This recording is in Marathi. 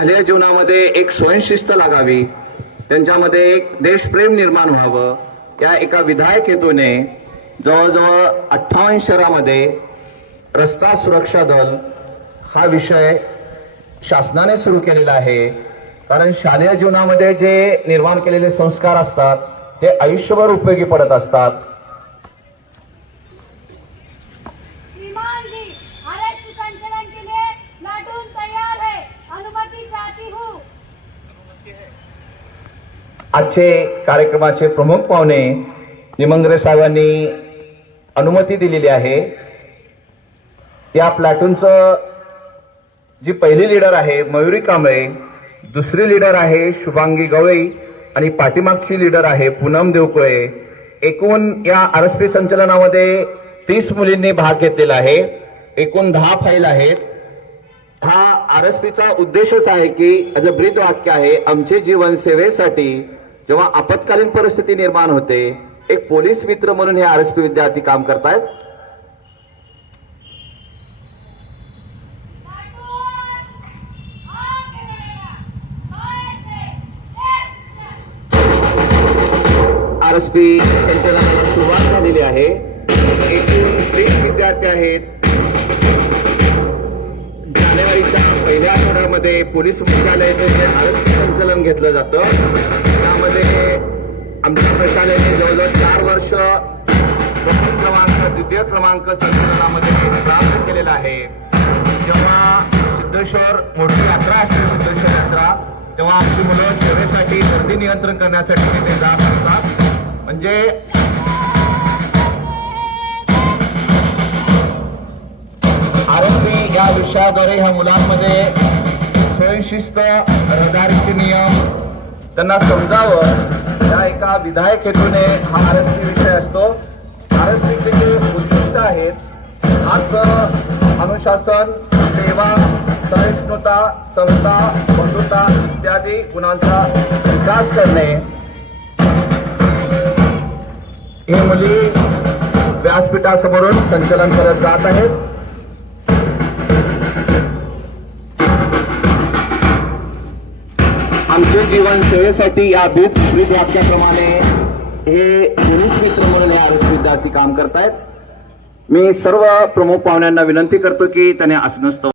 शालेय जीवनामध्ये एक स्वयंशिस्त लागावी, त्यांच्यामध्ये एक देशप्रेम निर्माण व्हावं, या एका विधायक हेतूने जवळजवळ 58 शहरामध्ये रस्ता सुरक्षा दल हा विषय शासनाने सुरू केलेला आहे. कारण शालेय जीवनामध्ये जे निर्माण केलेले संस्कार असतात ते आयुष्यभर उपयोगी पडत असतात. श्रीमान जी, आरएसपी संचलन के लिए प्लाटून तैयार है, अनुमति चाहती हूँ. आजचे कार्यक्रमाचे प्रमुख पाहुणे निमंगरे साहेबांनी अनुमती दिलेली आहे. या प्लाटूनचं जी पहिली लीडर आहे मयुरी कांबळे, दुसरी लीडर आहे शुभांगी गवई आणि पाठीमागची लीडर आहे पूनम देवकुळे. एकूण या आरएसपी संचलनामध्ये 30 मुलींनी भाग घेतलेला आहे. एकूण 10 फाईल आहेत. हा आरएसपीचा उद्देशच आहे की ॲज अ ब्रीद वाक्य आहे, आमचे जीवन सेवेसाठी जेव्हा आपत्कालीन परिस्थिती निर्माण होते एक पोलीस मित्र म्हणून हे आरएसपी विद्यार्थी काम करतायत. आरएसपी संचलनाला सुरुवात झालेली आहे. एकूण 30 विद्यार्थी आहेत. जानेवारीच्या पहिल्या आठवड्यामध्ये पोलीस मुख्यालयाचे आरएसपी संचलन घेतलं जातं. त्यामध्ये आमच्या प्रशालेने जवळजवळ 4 वर्ष प्रथम क्रमांक, द्वितीय क्रमांक संचलनामध्ये प्राप्त केलेला आहे. जेव्हा सिद्धेश्वर मोठी यात्रा असते, सिद्धेश्वर यात्रा, तेव्हा आमची मुलं सेवेसाठी गर्दी नियंत्रण करण्यासाठी तिथे जात असतात. म्हणजे आरएसपी या विषयाद्वारे ह्या मुलांमध्ये स्वयंशिस्त, रहदारीचे नियम त्यांना समजावं, या एका विधायक हेतूने हा आरएसपी विषय असतो. आरएसपीचे जे उद्दिष्ट आहेत, हक्क, अनुशासन, सेवा, सहिष्णुता, समता, बंधुता इत्यादी गुणांचा विकास करणे. हे मुली व्यासपीठासमोरून संचलन करत जात आहेत. आमचे जीवन सेवेसाठी या ब्रीद वाक्याप्रमाणे हे पोलीस मित्र म्हणून हे आरएसपी विद्यार्थी काम करतायत. मी सर्व प्रमुख पाहुण्यांना विनंती करतो की त्याने आसनस्थ